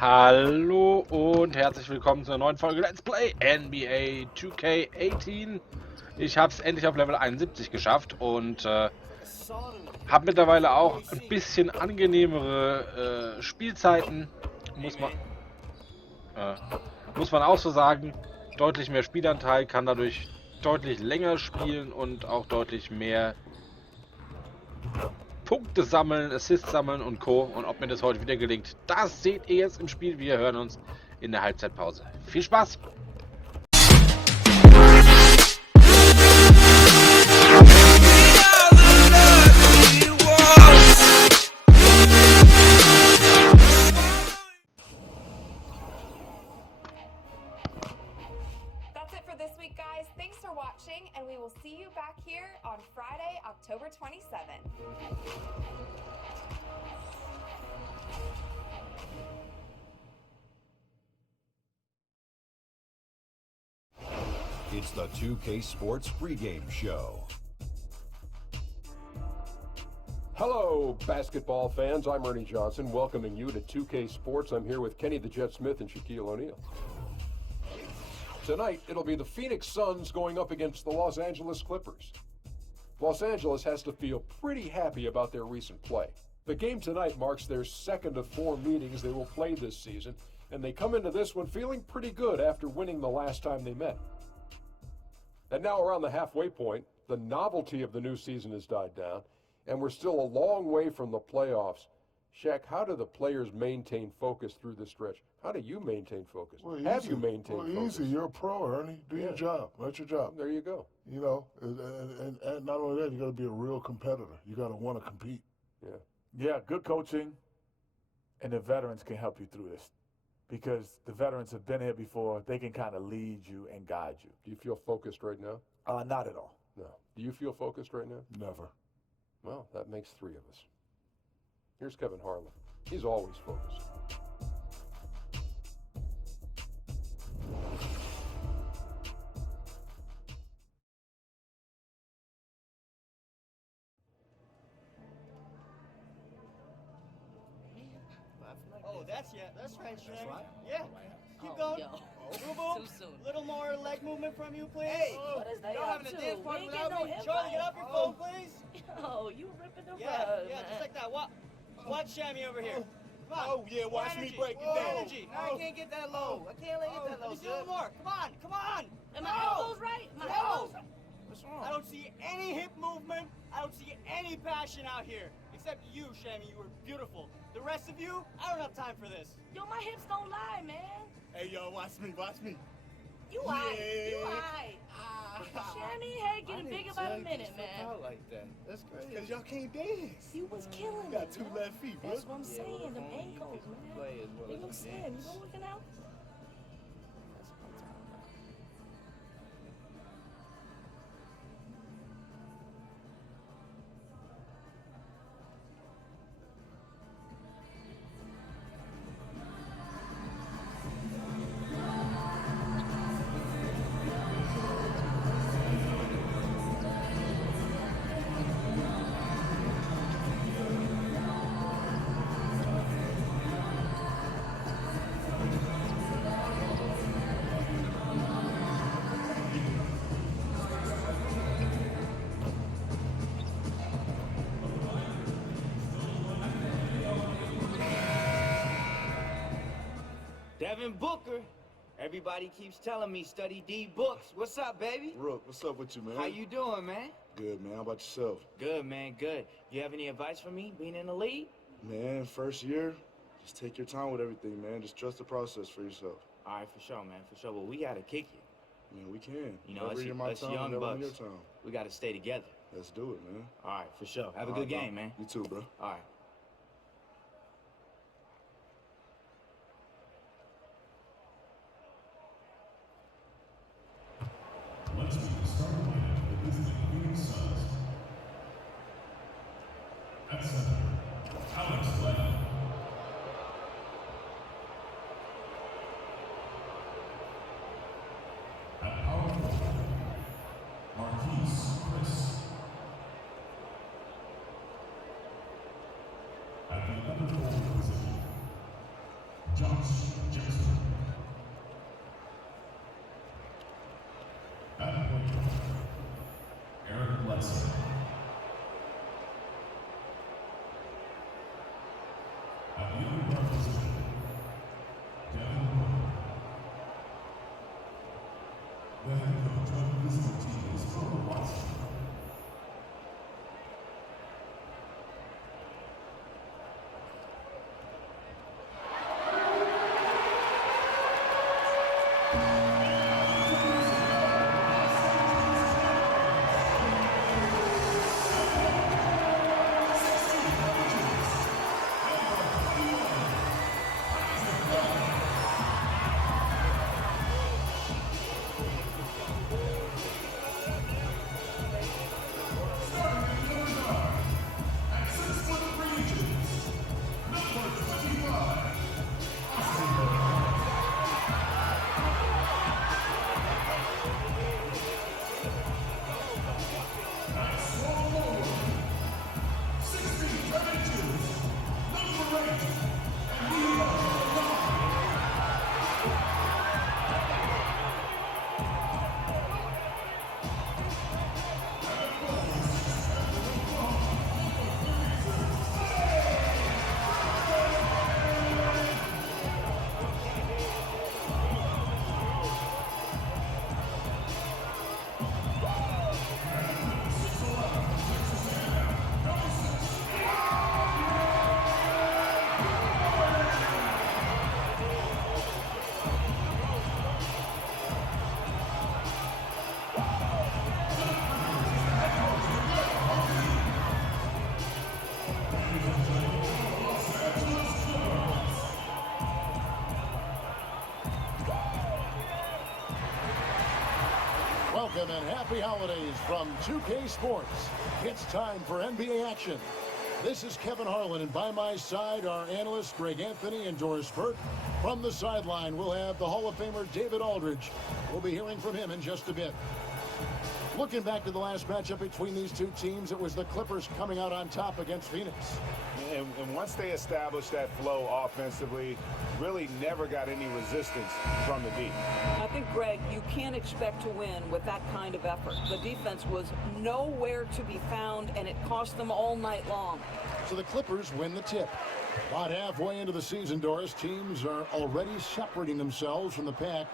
Hallo und herzlich willkommen zu einer neuen Folge Let's Play NBA 2K18. Ich habe es endlich auf Level 71 geschafft und habe mittlerweile auch ein bisschen angenehmere Spielzeiten, muss man auch so sagen. Deutlich mehr Spielanteil, kann dadurch deutlich länger spielen und auch deutlich mehr Punkte sammeln, Assists sammeln und Co. Und ob mir das heute wieder gelingt, das seht ihr jetzt im Spiel. Wir hören uns in der Halbzeitpause. Viel Spaß! That's it for this week, guys. Thanks for watching, and we will see you back here on Friday, October 27th. It's the 2K Sports pregame show. Hello, basketball fans. I'm Ernie Johnson, welcoming you to 2K Sports. I'm here with Kenny the Jet Smith and Shaquille O'Neal. Tonight, it'll be the Phoenix Suns going up against the Los Angeles Clippers. Los Angeles has to feel pretty happy about their recent play. The game tonight marks their second of 4 meetings they will play this season, and they come into this one feeling pretty good after winning the last time they met. And now around the halfway point, the novelty of the new season has died down, and we're still a long way from the playoffs. Shaq, how do the players maintain focus through this stretch? How do you maintain focus? Well, Have you maintained focus? Easy. You're a pro, Ernie. Do your job. That's your job. There you go. You know, and not only that, you got to be a real competitor. You got to want to compete. Yeah. Yeah, good coaching, and the veterans can help you through this because the veterans have been here before. They can kind of lead you and guide you. Do you feel focused right now? Not at all. No. Do you feel focused right now? Never. Well, that makes 3 of us. Here's Kevin Harlan. He's always focused. Oh, that's right, Shaq. Yeah. Keep going. Boom, boom. Too soon. Little more leg movement from you, please. Hey, what is that? Y'all having a dance party We ain't without getting me? no Charlie, get invite. off your phone, please. Yo, you ripping the Yeah, rug, yeah, man. just like that. Watch Shammy over here. Come on. Oh, yeah, watch me Energy. break it More down. Energy. I can't get that low. I can't let it get that low. Just a little more. Come on. Am my elbows right? My No. elbows right? What's wrong? I don't see any hip movement. I don't see any passion out here. Except you, Shammy. You were beautiful. The rest of you, I don't have time for this. Yo, my hips don't lie, man. Hey, yo, watch me. You aight. You aight. Shammy head getting bigger by the minute, man. like that. That's crazy. Because y'all can't dance. You was killing You got it, 2 man. left feet, bro. That's what I'm saying. Them ankles, man. They look slim. You know working out? That's what I'm talking about. Devin Booker. Everybody keeps telling me study D books. What's up, baby? Rook, what's up with you, man? How you doing, man? Good, man. How about yourself? Good, man, good. You have any advice for me being in the league? Man, first year, just take your time with everything, man. Just trust the process for yourself. All right, for sure, man, for sure. Well, we gotta kick it. Man, we can. You know, Never us, in my us town, young never in bucks, your town. we gotta stay together. Let's do it, man. All right, for sure. Have a All good right, bro. game, man. You too, bro. All right. Let's meet the starting lineup for visiting Phoenix Suns. At center, Alex Len. At power forward, Marquise Chris. Welcome and happy holidays from 2K Sports. It's time for NBA action. This is Kevin Harlan, and by my side are analysts Greg Anthony and Doris Burke. From the sideline, we'll have the Hall of Famer David Aldridge. We'll be hearing from him in just a bit. Looking back to the last matchup between these two teams, it was the Clippers coming out on top against Phoenix. And once they established that flow offensively, really never got any resistance from the D. I think, Greg, you can't expect to win with that kind of effort. The defense was nowhere to be found, and it cost them all night long. So the Clippers win the tip. About halfway into the season, Doris, teams are already separating themselves from the pack.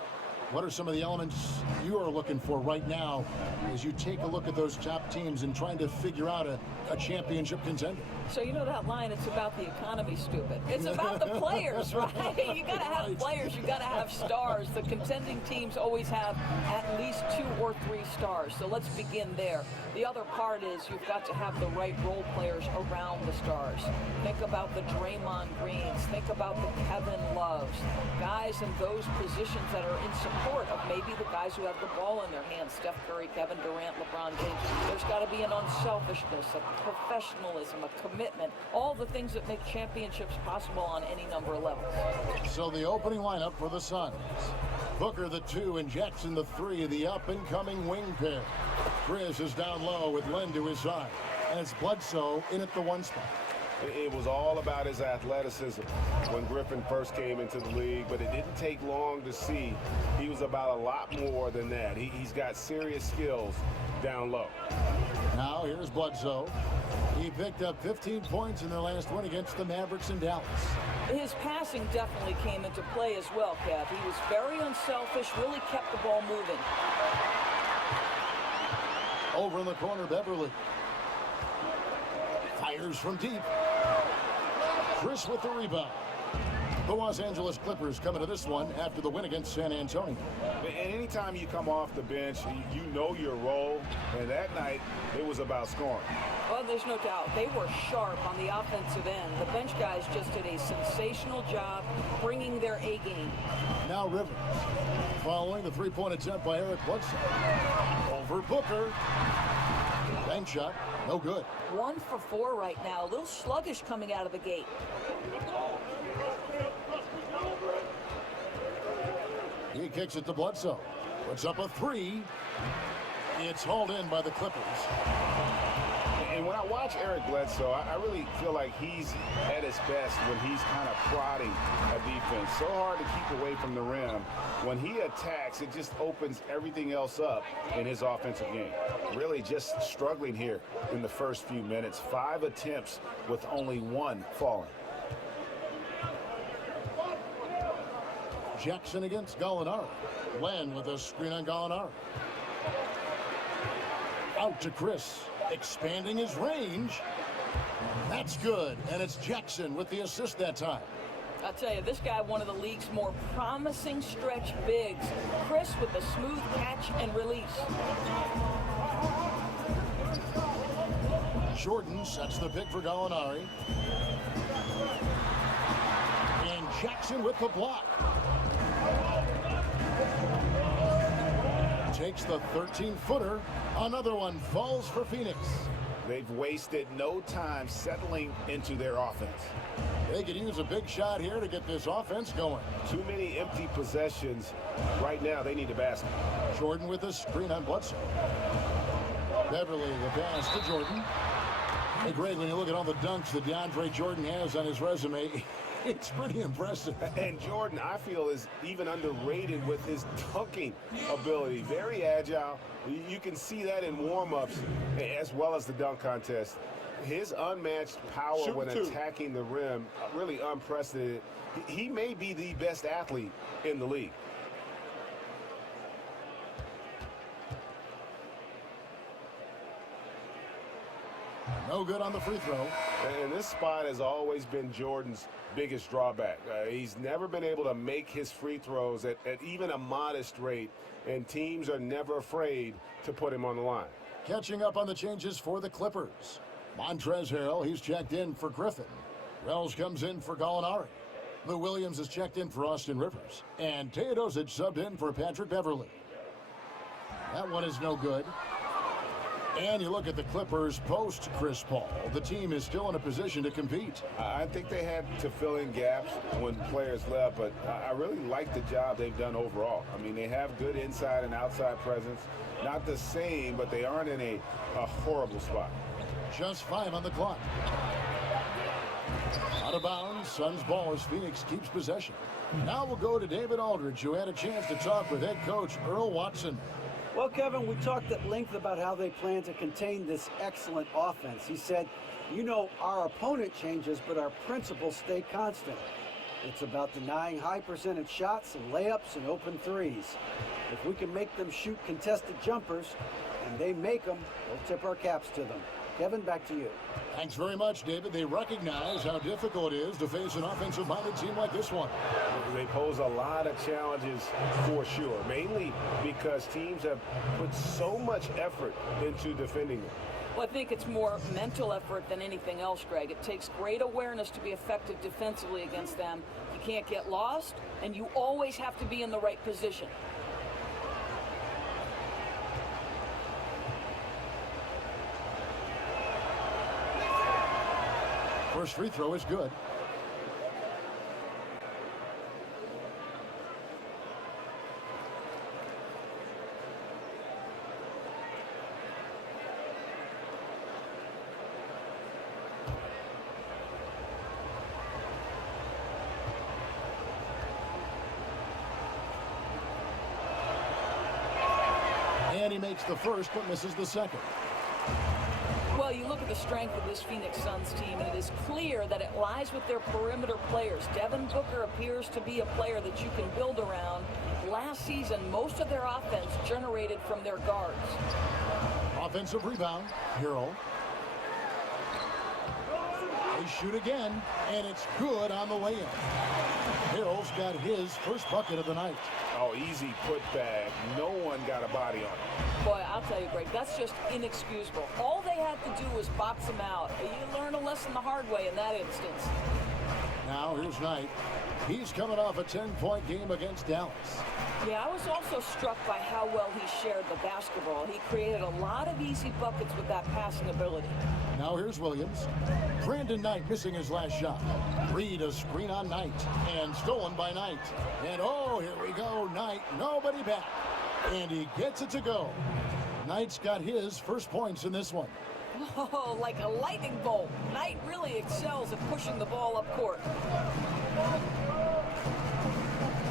What are some of the elements you are looking for right now as you take a look at those top teams and trying to figure out a championship contender? So you know that line, it's about the economy, stupid. It's about the players, right? You got to have players, you got to have stars. The contending teams always have at least 2 or 3 stars. So let's begin there. The other part is you've got to have the right role players around the stars. Think about the Draymond Greens. Think about the Kevin Loves. Guys in those positions that are in support of maybe the guys who have the ball in their hands. Steph Curry, Kevin Durant, LeBron James. There's got to be an unselfishness, a professionalism, a commitment. All the things that make championships possible on any number of levels. So the opening lineup for the Suns. Booker the 2 and Jackson the 3, the up-and-coming wing pair. Chris is down low with Len to his side. And it's Bledsoe in at the 1 spot. It was all about his athleticism when Griffin first came into the league, but it didn't take long to see he was about a lot more than that. He's got serious skills down low. Now here's Bledsoe. He picked up 15 points in their last win against the Mavericks in Dallas. His passing definitely came into play as well, Kev. He was very unselfish, really kept the ball moving. Over in the corner, Beverly. Fires from deep. Chris with the rebound. The Los Angeles Clippers coming to this one after the win against San Antonio. And anytime you come off the bench, you know your role. And that night, it was about scoring. Well, there's no doubt. They were sharp on the offensive end. The bench guys just did a sensational job bringing their A game. Now Rivers. Following the 3-point attempt by Eric Bledsoe. Over Booker. Bank shot. No good. 1 for 4 right now. A little sluggish coming out of the gate. He kicks it to Bledsoe. Puts up a 3. It's hauled in by the Clippers. And when I watch Eric Bledsoe, I really feel like he's at his best when he's kind of prodding a defense. So hard to keep away from the rim. When he attacks, it just opens everything else up in his offensive game. Really just struggling here in the first few minutes. 5 attempts with only 1 falling. Jackson against Gallinari. Len with a screen on Gallinari. Out to Chris, expanding his range. That's good, and it's Jackson with the assist that time. I'll tell you, this guy, one of the league's more promising stretch bigs. Chris with a smooth catch and release. Jordan sets the pick for Gallinari. And Jackson with the block. Takes the 13-footer. Another one falls for Phoenix. They've wasted no time settling into their offense. They could use a big shot here to get this offense going. Too many empty possessions. Right now, they need a basket. Jordan with a screen on Bledsoe. Beverly, the pass to Jordan. Hey, Greg, when you look at all the dunks that DeAndre Jordan has on his resume, it's pretty impressive. And Jordan, I feel, is even underrated with his dunking ability. Very agile. You can see that in warm-ups as well as the dunk contest. His unmatched power when attacking the rim, really unprecedented. He may be the best athlete in the league. No good on the free throw. And this spot has always been Jordan's biggest drawback. He's never been able to make his free throws at even a modest rate, and teams are never afraid to put him on the line. Catching up on the changes for the Clippers. Montrezl Harrell, he's checked in for Griffin. Wells comes in for Gallinari. Lou Williams is checked in for Austin Rivers. And Teodosic subbed in for Patrick Beverly. That one is no good. And you look at the Clippers post Chris Paul. The team is still in a position to compete. I think they had to fill in gaps when players left, but I really like the job they've done overall. I mean, they have good inside and outside presence. Not the same, but they aren't in a horrible spot. Just 5 on the clock. Out of bounds, Suns ball as Phoenix keeps possession. Now we'll go to David Aldridge, who had a chance to talk with head coach Earl Watson. Well, Kevin, we talked at length about how they plan to contain this excellent offense. He said, you know, our opponent changes, but our principles stay constant. It's about denying high percentage shots and layups and open threes. If we can make them shoot contested jumpers, and they make them, we'll tip our caps to them. Kevin, back to you. Thanks very much, David. They recognize how difficult it is to face an offensive-minded team like this one. They pose a lot of challenges for sure, mainly because teams have put so much effort into defending them. Well, I think it's more mental effort than anything else, Greg. It takes great awareness to be effective defensively against them. You can't get lost, and you always have to be in the right position. First free throw is good. And he makes the first but misses the second. Well, you look at the strength of this Phoenix Suns team, and it is clear that it lies with their perimeter players. Devin Booker appears to be a player that you can build around. Last season, most of their offense generated from their guards. Offensive rebound, Harrell. They shoot again, and it's good on the layup. Harrell's got his first bucket of the night. Oh, easy putback. No one got a body on it. Boy, I'll tell you, Greg, that's just inexcusable. All they had to do was box him out. You learn a lesson the hard way in that instance. Now here's Knight. He's coming off a 10-point game against Dallas. Yeah, I was also struck by how well he shared the basketball. He created a lot of easy buckets with that passing ability. Now here's Williams. Brandon Knight missing his last shot. Reed a screen on Knight, and stolen by Knight. And oh, here we go, Knight, nobody back. And he gets it to go. Knight's got his first points in this one. Oh, like a lightning bolt. Knight really excels at pushing the ball up court.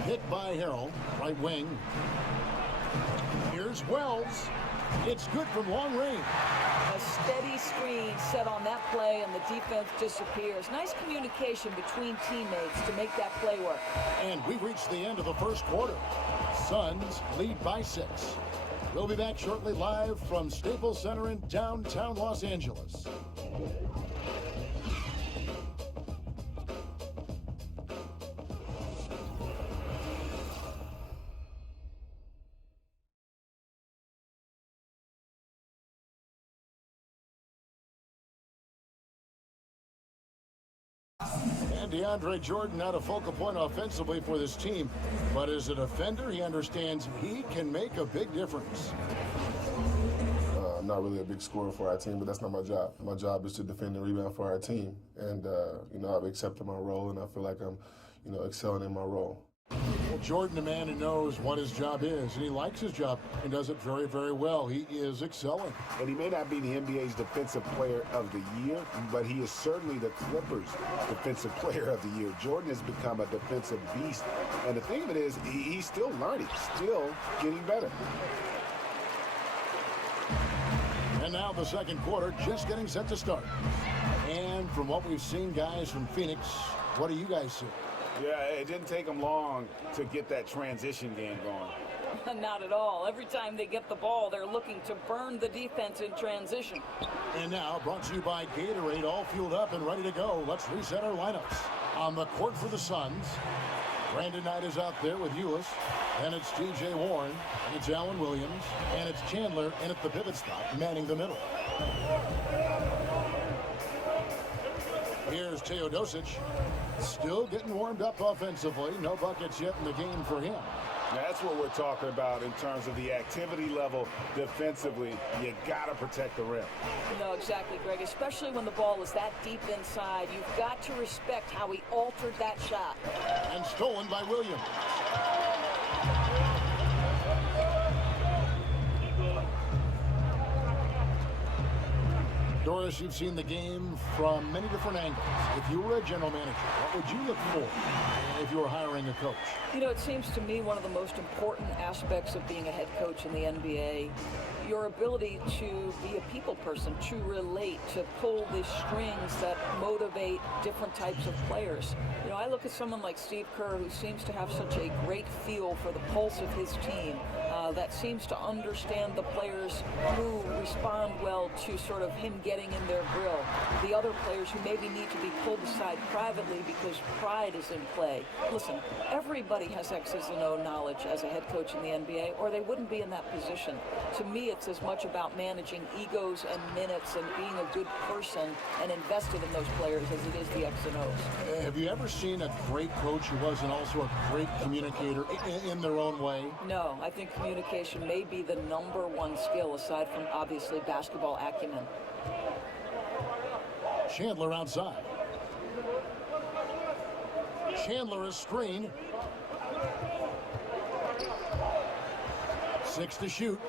Hit by Harrell, right wing. Here's Wells. It's good from long range. A steady screen set on that play, and the defense disappears. Nice communication between teammates to make that play work. And we've reached the end of the first quarter. Suns lead by 6. We'll be back shortly live from Staples Center in downtown Los Angeles. And DeAndre Jordan not a focal point offensively for this team, but as a defender, he understands he can make a big difference. I'm not really a big scorer for our team, but that's not my job. My job is to defend and rebound for our team. And, I've accepted my role, and I feel like I'm, excelling in my role. Well, Jordan, a man who knows what his job is, and he likes his job and does it very, very well. He is excelling. And he may not be the NBA's Defensive Player of the Year, but he is certainly the Clippers' Defensive Player of the Year. Jordan has become a defensive beast. And the thing of it is, he's still learning, still getting better. And now the second quarter just getting set to start. And from what we've seen, guys, from Phoenix, what do you guys see? Yeah, it didn't take them long to get that transition game going. Not at all. Every time they get the ball, they're looking to burn the defense in transition. And now, brought to you by Gatorade, all fueled up and ready to go. Let's reset our lineups. On the court for the Suns, Brandon Knight is out there with Ulis. And it's T.J. Warren, and it's Allen Williams, and it's Chandler in at the pivot spot, manning the middle. Here's Teodosic, still getting warmed up offensively. No buckets yet in the game for him. That's what we're talking about in terms of the activity level defensively. You got to protect the rim. No, exactly, Greg. Especially when the ball is that deep inside. You've got to respect how he altered that shot. And stolen by Williams. Doris, you've seen the game from many different angles. If you were a general manager, what would you look for if you were hiring a coach? It seems to me one of the most important aspects of being a head coach in the NBA, your ability to be a people person, to relate, to pull the strings that motivate different types of players. I look at someone like Steve Kerr, who seems to have such a great feel for the pulse of his team, that seems to understand the players who respond well to sort of him getting in their grill. The other players who maybe need to be pulled aside privately because pride is in play. Listen, everybody has X's and O knowledge as a head coach in the NBA, or they wouldn't be in that position. To me, it's as much about managing egos and minutes and being a good person and invested in those players as it is the X and O's. Have you ever seen a great coach who wasn't also a great communicator in their own way? No, I think communication may be the #1 skill aside from obviously basketball acumen. Chandler outside. Chandler is screened. 6 to shoot.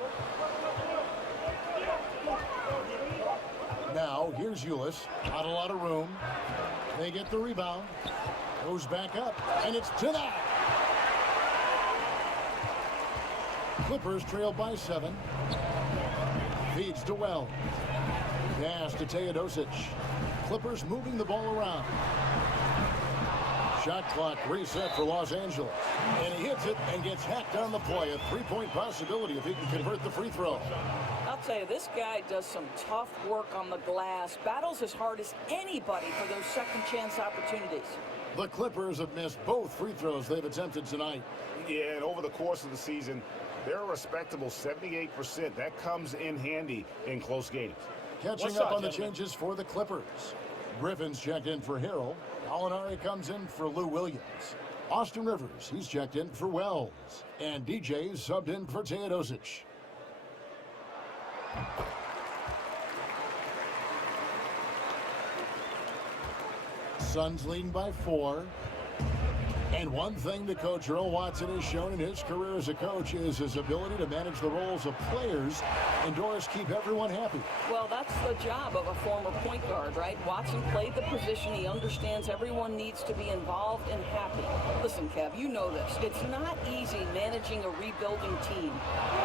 Now, here's Ulis. Not a lot of room. They get the rebound. Goes back up, and it's to that. Clippers trail by 7. Feeds to Wells. Pass to Teodosic. Clippers moving the ball around. Shot clock reset for Los Angeles. And he hits it and gets hacked on the play. A three-point possibility if he can convert the free throw. I'll tell you, this guy does some tough work on the glass. Battles as hard as anybody for those second chance opportunities. The Clippers have missed both free throws they've attempted tonight. Yeah, and over the course of the season, they're a respectable 78%. That comes in handy in close games. Catching up on the changes for the Clippers. Griffin's checked in for Harrell. Alinari comes in for Lou Williams. Austin Rivers, he's checked in for Wells. And DJ's subbed in for Teodosic. Suns leading by 4. And one thing that Coach Earl Watson has shown in his career as a coach is his ability to manage the roles of players and, Doris, keep everyone happy. Well, that's the job of a former point guard, right? Watson played the position. He understands everyone needs to be involved and happy. Listen, Kev, you know this. It's not easy managing a rebuilding team.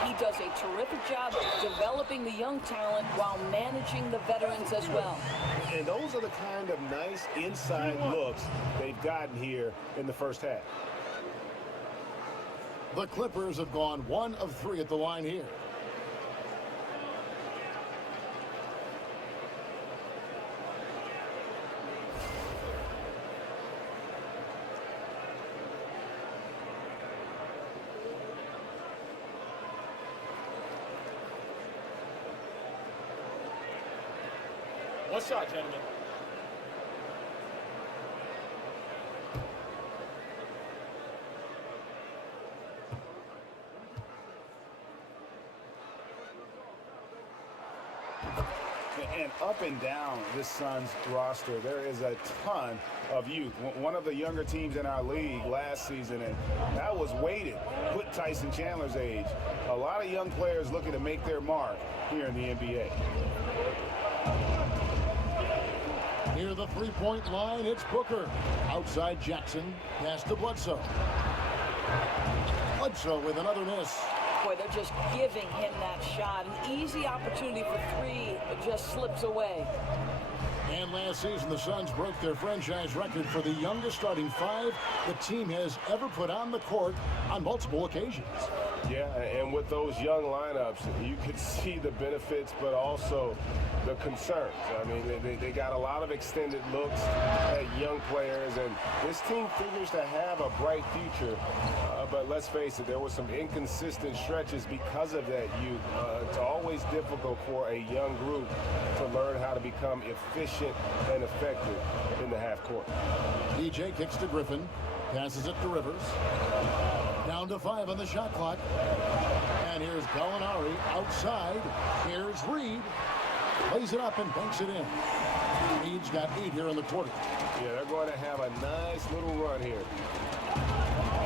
He does a terrific job developing the young talent while managing the veterans as well. And those are the kind of nice inside looks they've gotten here in the first half. The Clippers have gone 1 of 3 at the line here. One shot, gentlemen. And up and down this Suns roster, there is a ton of youth. One of the younger teams in our league last season, and that was weighted, put Tyson Chandler's age. A lot of young players looking to make their mark here in the NBA. Near the three-point line, it's Booker. Outside Jackson, pass to Bledsoe. Bledsoe with another miss. Boy, they're just giving him that shot. An easy opportunity for three, it just slips away. And last season, the Suns broke their franchise record for the youngest starting 5 the team has ever put on the court on multiple occasions. Yeah, and with those young lineups, you could see the benefits, but also the concerns. I mean, they got a lot of extended looks at young players, and this team figures to have a bright future. But let's face it, there were some inconsistent stretches because of that youth. It's always difficult for a young group to learn how to become efficient and effective in the half court. DJ kicks to Griffin, passes it to Rivers. Down to 5 on the shot clock. And here's Gallinari outside. Here's Reed. Plays it up and banks it in. Reed's got 8 here in the quarter. Yeah, they're going to have a nice little run here.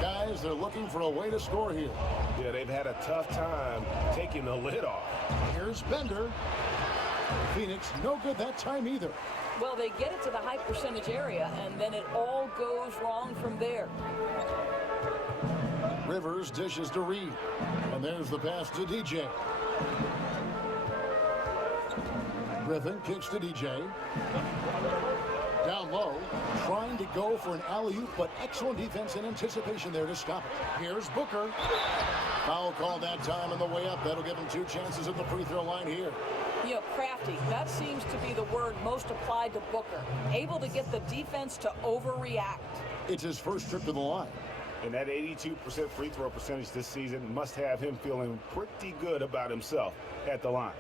Guys, they're looking for a way to score here. Yeah, they've had a tough time taking the lid off. Here's Bender. Phoenix, no good that time either. Well, they get it to the high percentage area, and then it all goes wrong from there. Rivers dishes to Reed. And there's the pass to DJ. Griffin kicks to DJ. Down low, trying to go for an alley-oop, but excellent defense and anticipation there to stop it. Here's Booker. Foul called that time on the way up. That'll give him 2 chances at the free throw line here. You know, crafty, that seems to be the word most applied to Booker. Able to get the defense to overreact. It's his first trip to the line. And that 82% free throw percentage this season must have him feeling pretty good about himself at the line.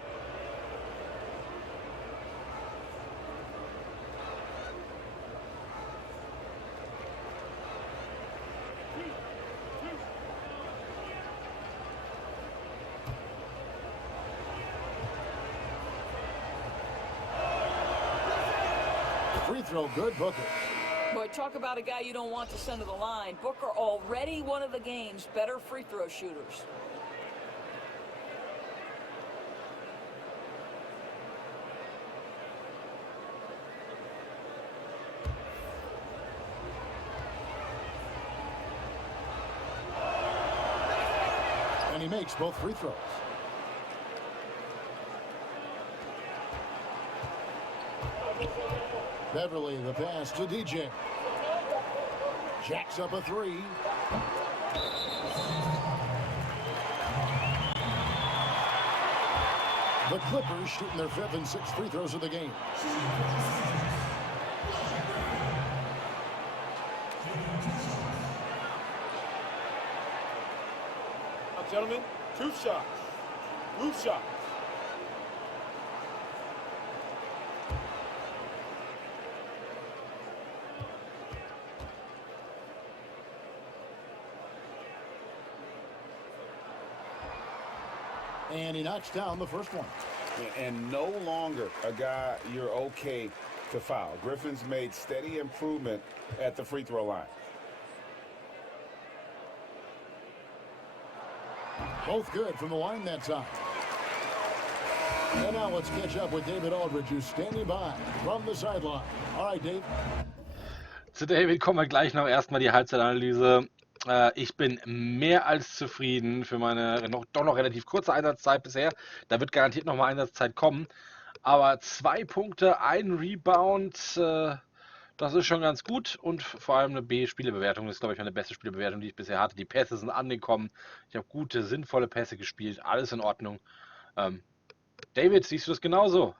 Free throw good, Booker. Boy, talk about a guy you don't want to send to the line. Booker already one of the game's better free throw shooters. And he makes both free throws. Beverly, the pass to DJ. Jacks up a 3. The Clippers shooting their 5th and 6th free throws of the game. Now, gentlemen, 2 shots. Loose shots. And he knocks down the first one. And no longer a guy you're okay to foul. Griffin's made steady improvement at the free throw line. Both good from the line that time. And now let's catch up with David Aldridge, who's standing by from the sideline. All right, Dave. Zu David kommen wir gleich noch. Erstmal die Halbzeitanalyse. Ich bin mehr als zufrieden für meine doch noch relativ kurze Einsatzzeit bisher. Da wird garantiert noch mal Einsatzzeit kommen. Aber 2 Punkte, ein Rebound, das ist schon ganz gut. Und vor allem eine B-Spielebewertung. Das ist, glaube ich, meine beste Spielebewertung, die ich bisher hatte. Die Pässe sind angekommen. Ich habe gute, sinnvolle Pässe gespielt. Alles in Ordnung. David, siehst du das genauso?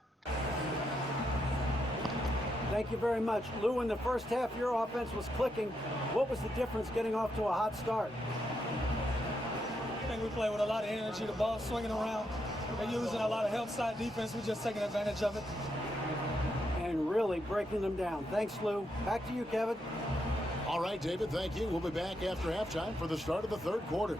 Thank you very much. Lou, in the first half, your offense was clicking. What was the difference getting off to a hot start? I think we play with a lot of energy, the ball swinging around. They're using a lot of help side defense. We're just taking advantage of it. And really breaking them down. Thanks, Lou. Back to you, Kevin. All right, David, thank you. We'll be back after halftime for the start of the third quarter.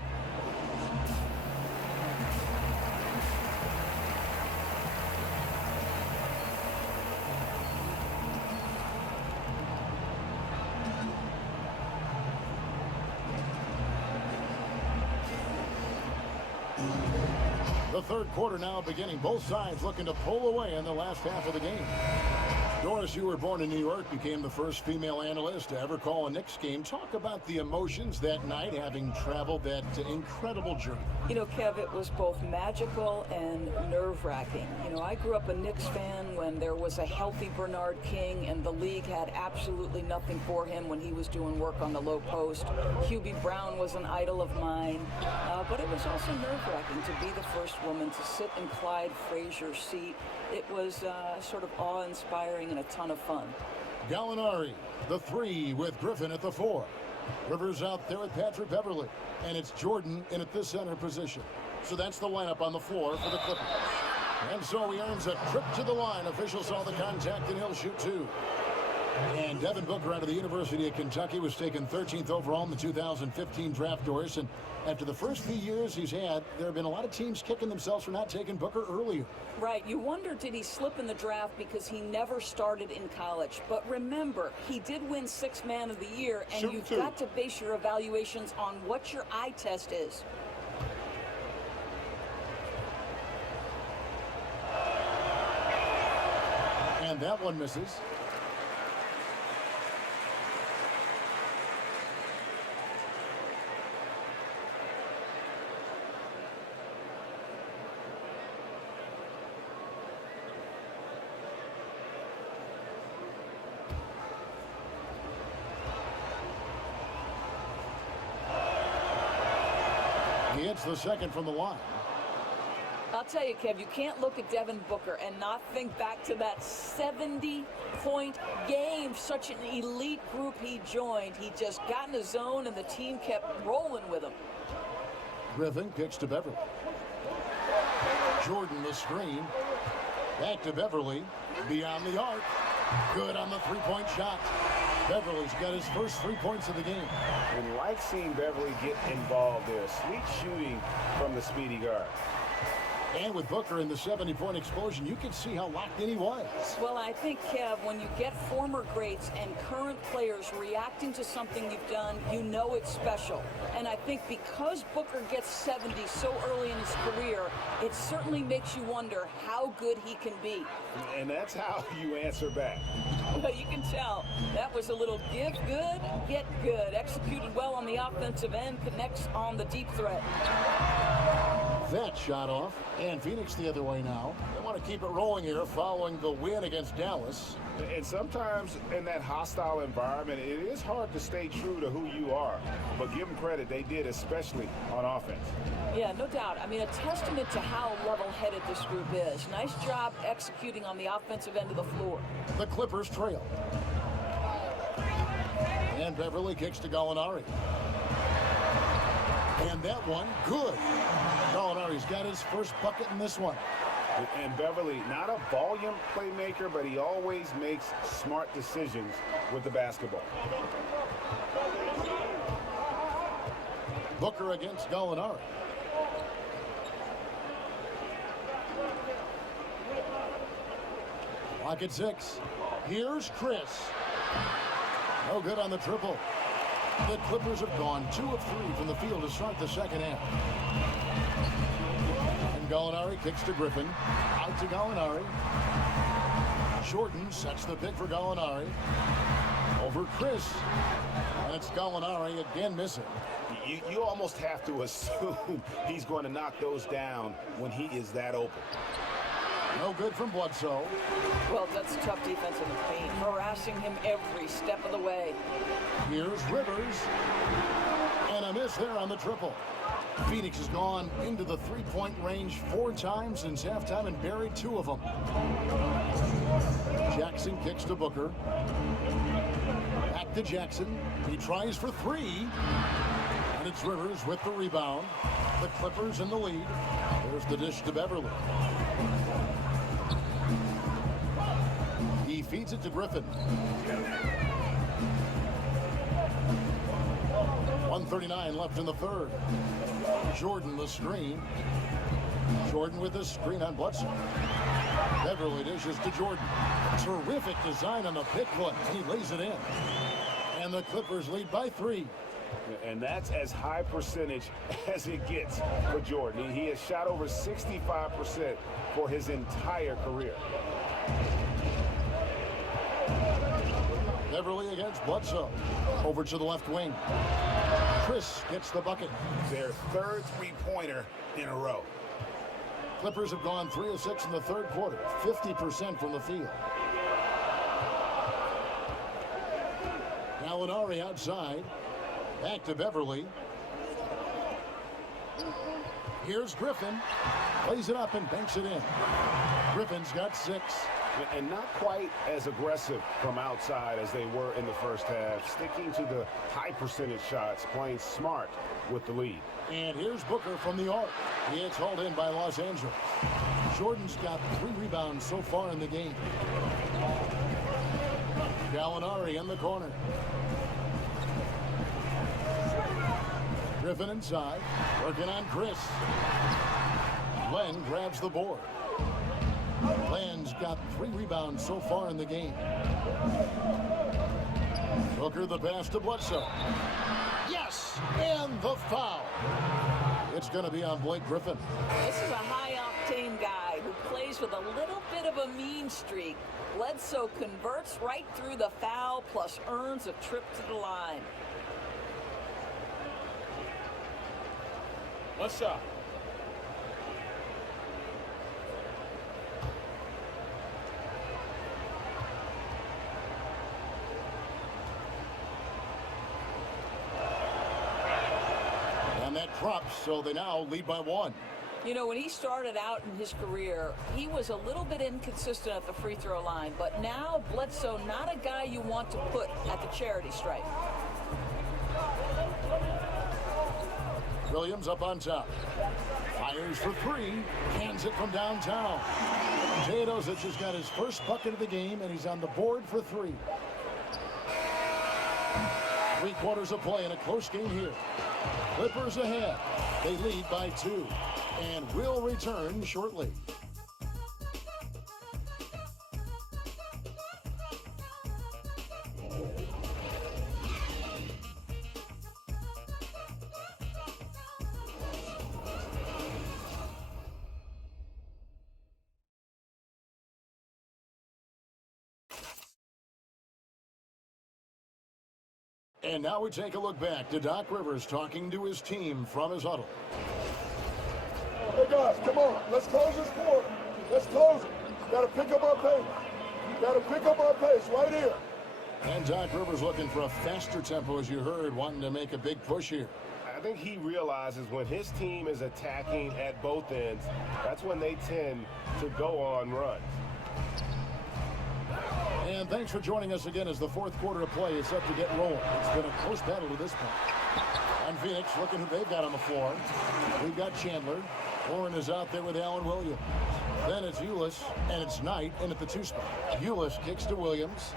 The third quarter now beginning. Both sides looking to pull away in the last half of the game. Doris, you were born in New York, became the first female analyst to ever call a Knicks game. Talk about the emotions that night, having traveled that incredible journey. You know, Kev, it was both magical and nerve-wracking. You know, I grew up a Knicks fan when there was a healthy Bernard King, and the league had absolutely nothing for him when he was doing work on the low post. Hubie Brown was an idol of mine, but it was also nerve-wracking to be the first woman to sit in Clyde Frazier's seat. It was sort of awe-inspiring and a ton of fun. Gallinari, the 3 with Griffin at the 4. Rivers out there with Patrick Beverly, and it's Jordan in at this center position. So that's the lineup on the floor for the Clippers. And so he earns a trip to the line. Officials saw the contact, and he'll shoot 2. And Devin Booker out of the University of Kentucky was taken 13th overall in the 2015 draft, Doris. And after the first few years he's had, there have been a lot of teams kicking themselves for not taking Booker earlier. Right. You wonder, did he slip in the draft because he never started in college? But remember, he did win 6th Man of the Year, and you've got to base your evaluations on what your eye test is. And that one misses. He hits the second from the line. I'll tell you, Kev, you can't look at Devin Booker and not think back to that 70-point game. Such an elite group he joined. He just got in the zone, and the team kept rolling with him. Griffin kicks to Beverly. Jordan the screen. Back to Beverly. Beyond the arc. Good on the three-point shot. Beverly's got his first 3 points of the game. And like seeing Beverly get involved there. Sweet shooting from the speedy guard. And with Booker in the 70-point explosion, you can see how locked in he was. Well, I think, Kev, when you get former greats and current players reacting to something you've done, you know it's special. And I think because Booker gets 70 so early in his career, it certainly makes you wonder how good he can be. And that's how you answer back. Well, you can tell. That was a little give good, get good. Executed well on the offensive end, connects on the deep threat. That shot off, and Phoenix the other way now. They want to keep it rolling here following the win against Dallas. And sometimes in that hostile environment, it is hard to stay true to who you are. But give them credit, they did, especially on offense. Yeah, no doubt. I mean, a testament to how level-headed this group is. Nice job executing on the offensive end of the floor. The Clippers trail. And Beverly kicks to Gallinari. And that one, good. Gallinari's got his first bucket in this one. And Beverly, not a volume playmaker, but he always makes smart decisions with the basketball. Booker against Gallinari. Lock at 6. Here's Chris. No good on the triple. The Clippers have gone 2 of 3 from the field to start the second half. And Gallinari kicks to Griffin. Out to Gallinari. Jordan sets the pick for Gallinari. Over Chris. And it's Gallinari again missing. You almost have to assume he's going to knock those down when he is that open. No good from Bledsoe. Well, that's tough defense in the paint, harassing him every step of the way. Here's Rivers. And a miss there on the triple. Phoenix has gone into the three-point range 4 times since halftime and buried 2 of them. Jackson kicks to Booker. Back to Jackson. He tries for 3. And it's Rivers with the rebound. The Clippers in the lead. There's the dish to Beverly. He feeds it to Griffin. 1:39 left in the third. Jordan the screen. Jordan with the screen on Bledsoe. Beverly dishes to Jordan. Terrific design on the pick foot. He lays it in. And the Clippers lead by 3. And that's as high percentage as it gets for Jordan. He has shot over 65% for his entire career. Beverly against Bledsoe. Over to the left wing. Chris gets the bucket. Their third three-pointer in a row. Clippers have gone 3 of 6 in the third quarter. 50% from the field. Gallinari outside. Back to Beverly. Here's Griffin. Plays it up and banks it in. Griffin's got 6. And not quite as aggressive from outside as they were in the first half. Sticking to the high percentage shots, playing smart with the lead. And here's Booker from the arc. He gets hauled in by Los Angeles. Jordan's got 3 rebounds so far in the game. Gallinari in the corner. Griffin inside, working on Chris. Len grabs the board. Len's got 3 rebounds so far in the game. Booker the pass to Bledsoe. Yes, and the foul. It's going to be on Blake Griffin. This is a high-octane guy who plays with a little bit of a mean streak. Bledsoe converts right through the foul, plus earns a trip to the line. One shot. And that drops, so they now lead by 1. You know, when he started out in his career, he was a little bit inconsistent at the free throw line. But now, Bledsoe, not a guy you want to put at the charity stripe. Williams up on top. Fires for 3. Cans it from downtown. Teodosic has got his first bucket of the game, and he's on the board for 3. 3 quarters of play in a close game here. Clippers ahead. They lead by 2 and will return shortly. And now we take a look back to Doc Rivers talking to his team from his huddle. Hey guys, come on. Let's close this quarter. Let's close it. Got to pick up our pace. Got to pick up our pace right here. And Doc Rivers looking for a faster tempo, as you heard, wanting to make a big push here. I think he realizes when his team is attacking at both ends, that's when they tend to go on runs. And thanks for joining us again as the fourth quarter of play is set to get rolling. It's been a close battle to this point. And Phoenix looking who they've got on the floor. We've got Chandler. Warren is out there with Allen Williams. Then it's Ulis, and it's Knight in at the 2 spot. Ulis kicks to Williams.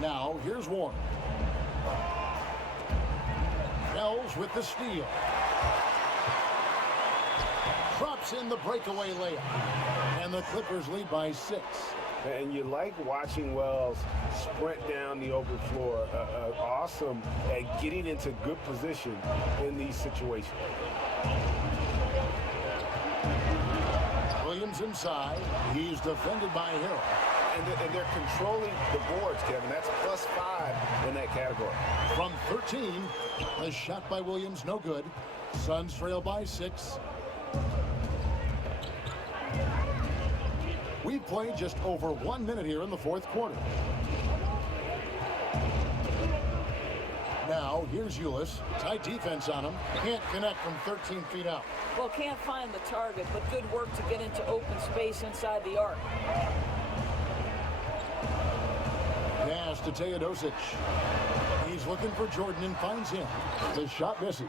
Now, here's Warren. Wells with the steal. Drops in the breakaway layup. And the Clippers lead by 6. And you like watching Wells sprint down the open floor. Awesome at getting into good position in these situations. Williams inside. He's defended by Hill. And they're controlling the boards, Kevin. That's +5 in that category. From 13, a shot by Williams, no good. Suns trail by 6. We've played just over 1 minute here in the fourth quarter. Now, here's Ulis. Tight defense on him. Can't connect from 13 feet out. Well, can't find the target, but good work to get into open space inside the arc. Pass to Teodosic. He's looking for Jordan and finds him. The shot misses.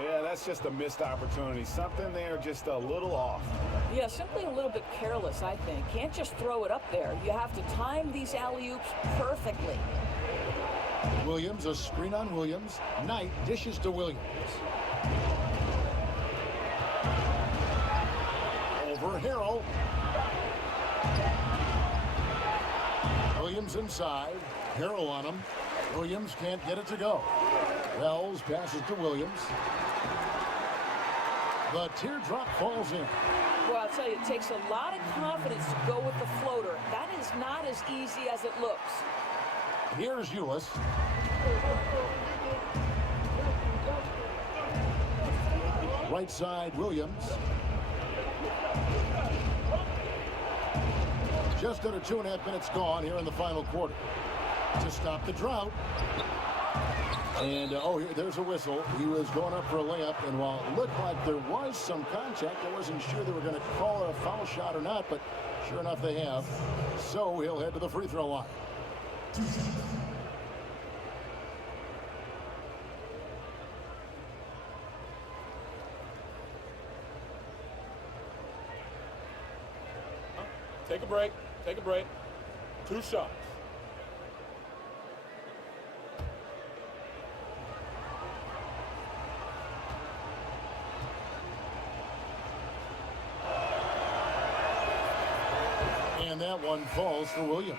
Yeah, that's just a missed opportunity. Something there just a little off. Yeah, simply a little bit careless, I think. Can't just throw it up there. You have to time these alley-oops perfectly. Williams, a screen on Williams. Knight dishes to Williams. Over Harrell. Williams inside. Harrell on him. Williams can't get it to go. Wells passes to Williams. The teardrop falls in. Well, I'll tell you, it takes a lot of confidence to go with the floater. That is not as easy as it looks. Here's Ulis. Right side, Williams. Just under 2.5 minutes gone here in the final quarter. To stop the drought. And, there's a whistle. He was going up for a layup, and while it looked like there was some contact, I wasn't sure they were going to call it a foul shot or not, but sure enough they have. So he'll head to the free throw line. Take a break. Take a break. 2 shots. And that one falls for Williams.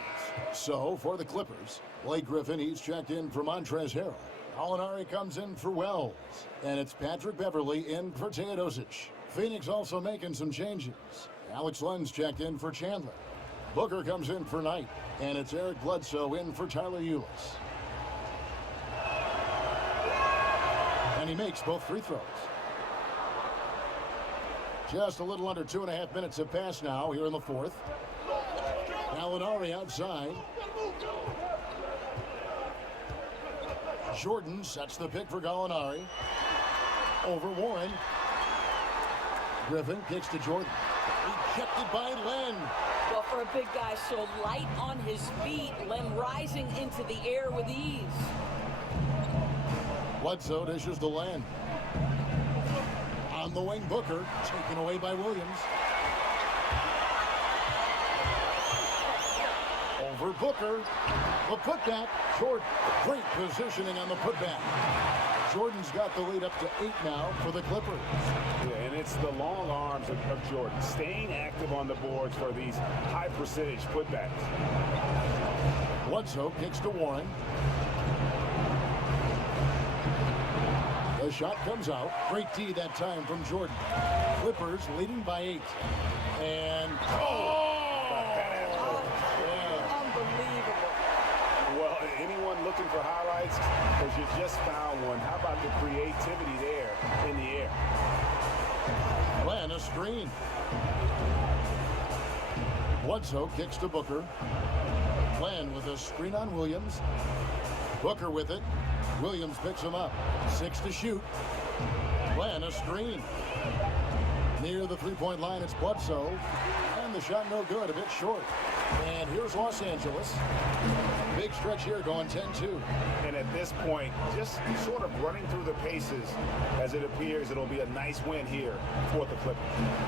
So, for the Clippers, Blake Griffin, he's checked in for Montrezl Harrell. Alinari comes in for Wells. And it's Patrick Beverly in for Teodosic. Phoenix also making some changes. Alex Len's checked in for Chandler. Booker comes in for Knight. And it's Eric Bledsoe in for Tyler Ulis. And he makes both free throws. Just a little under 2.5 minutes have passed now here in the fourth. Alinari outside. Jordan sets the pick for Gallinari. Over Warren. Griffin kicks to Jordan. Ejected by Len. Well, for a big guy so light on his feet, Len rising into the air with ease. Bledsoe dishes to Len. On the wing, Booker, taken away by Williams. Over Booker. The putback. Jordan. Great positioning on the putback. Jordan's got the lead up to 8 now for the Clippers. Yeah, and it's the long arms of Jordan, staying active on the boards for these high percentage putbacks. Bledsoe kicks to Warren. The shot comes out. Great D that time from Jordan. Clippers leading by 8. And Unbelievable. Well, anyone looking for highlights, because you just found one. How about the creativity there in the air? Len, a screen. Bledsoe kicks to Booker. Len with a screen on Williams. Booker with it. Williams picks him up. 6 to shoot. Len, a screen. Near the three-point line, it's Bledsoe. And the shot no good, a bit short. And here's Los Angeles. Big stretch here going 10-2. And at this point, just sort of running through the paces as it appears it'll be a nice win here for the Clippers.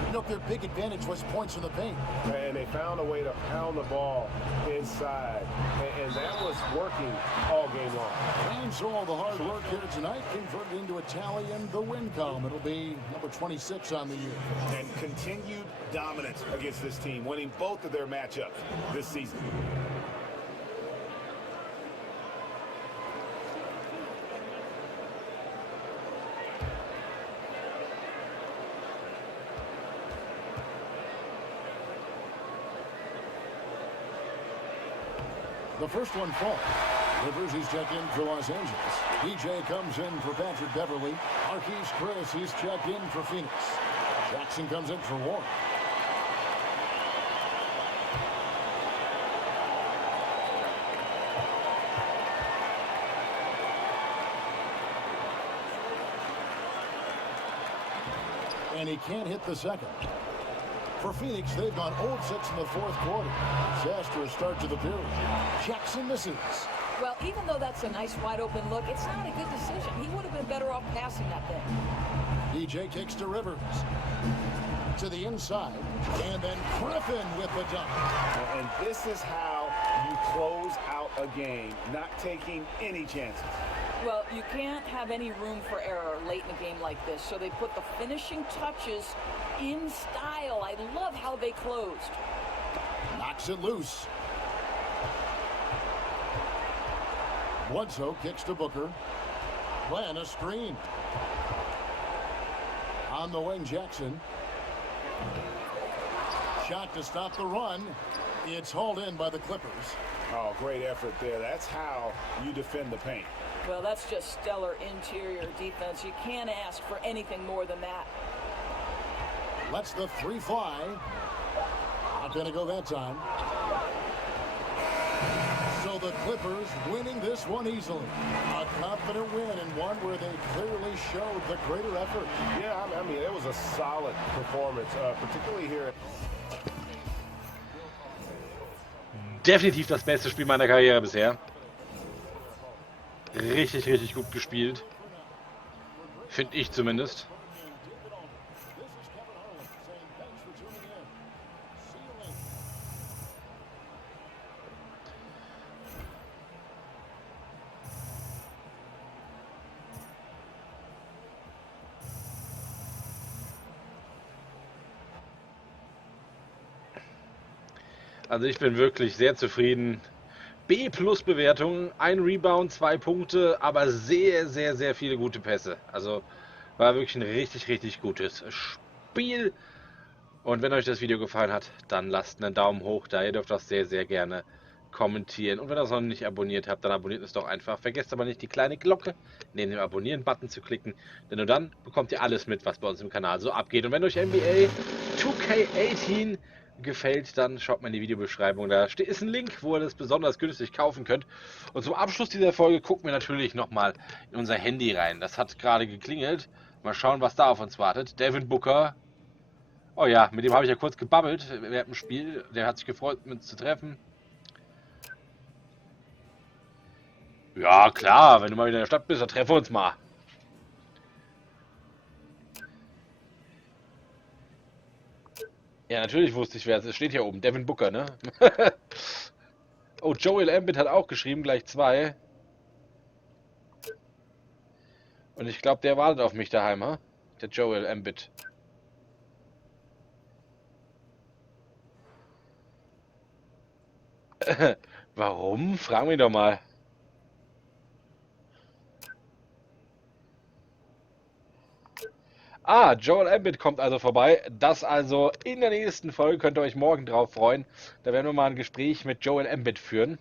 You know, their big advantage was points in the paint. And they found a way to pound the ball inside. And that was working all game long. And so all the hard work here tonight converted into a tally in the win column. It'll be number 26 on the year. And continued dominance against this this team, winning both of their matchups this season. The first one falls. Rivers, he's checked in for Los Angeles. DJ comes in for Patrick Beverly. Marquise Chris, he's checked in for Phoenix. Jackson comes in for Warren. And he can't hit the second. For Phoenix, they've gone 0-6 in the fourth quarter. Disastrous start to the period. Jackson misses. Well, even though that's a nice wide-open look, it's not a good decision. He would have been better off passing that thing. DJ kicks to Rivers. To the inside. And then Griffin with the dunk. And this is how you close out a game, not taking any chances. Well, you can't have any room for error late in a game like this, so they put the finishing touches in style. I love how they closed. Knocks it loose. Bledsoe kicks to Booker. Plan a screen. On the wing, Jackson. Shot to stop the run. It's hauled in by the Clippers. Oh, great effort there. That's how you defend the paint. Well, that's just stellar interior defense. You can't ask for anything more than that. Lets the three fly. Not going to go that time. So the Clippers winning this one easily. A confident win and one where they clearly showed the greater effort. Yeah, I mean, it was a solid performance, particularly here. Definitiv das beste Spiel meiner Karriere bisher. Richtig, richtig gut gespielt. Finde ich zumindest. Also ich bin wirklich sehr zufrieden. B+ Bewertung, ein Rebound, 2 Punkte, aber sehr, sehr, sehr viele gute Pässe. Also war wirklich ein richtig, richtig gutes Spiel. Und wenn euch das Video gefallen hat, dann lasst einen Daumen hoch da. Ihr dürft das sehr, sehr gerne kommentieren. Und wenn ihr das noch nicht abonniert habt, dann abonniert es doch einfach. Vergesst aber nicht, die kleine Glocke neben dem Abonnieren-Button zu klicken. Denn nur dann bekommt ihr alles mit, was bei uns im Kanal so abgeht. Und wenn euch NBA 2K18 gefällt, dann schaut mal in die Videobeschreibung. Da ist ein Link, wo ihr das besonders günstig kaufen könnt. Und zum Abschluss dieser Folge gucken wir natürlich nochmal in unser Handy rein. Das hat gerade geklingelt. Mal schauen, was da auf uns wartet. Devin Booker. Oh ja, mit dem habe ich ja kurz gebabbelt während dem Spiel. Der hat sich gefreut, mit uns zu treffen. Ja, klar, wenn du mal wieder in der Stadt bist, dann treffen wir uns mal. Ja, natürlich wusste ich, wer es ist. Steht hier oben. Devin Booker, ne? Oh, Joel Embiid hat auch geschrieben, gleich 2. Und ich glaube, der wartet auf mich daheim, ha? Der Joel Embiid. Warum? Fragen wir ihn doch mal. Ah, Joel Embiid kommt also vorbei. Das also in der nächsten Folge. Könnt ihr euch morgen drauf freuen. Da werden wir mal ein Gespräch mit Joel Embiid führen.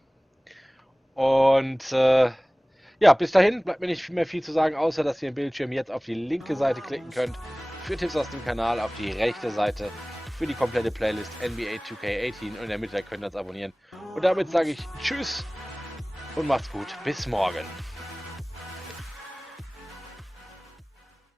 Und ja, bis dahin bleibt mir nicht mehr viel zu sagen, außer dass ihr im Bildschirm jetzt auf die linke Seite klicken könnt. Für Tipps aus dem Kanal, auf die rechte Seite für die komplette Playlist NBA 2K18. Und in der Mitte könnt ihr uns abonnieren. Und damit sage ich Tschüss und macht's gut. Bis morgen.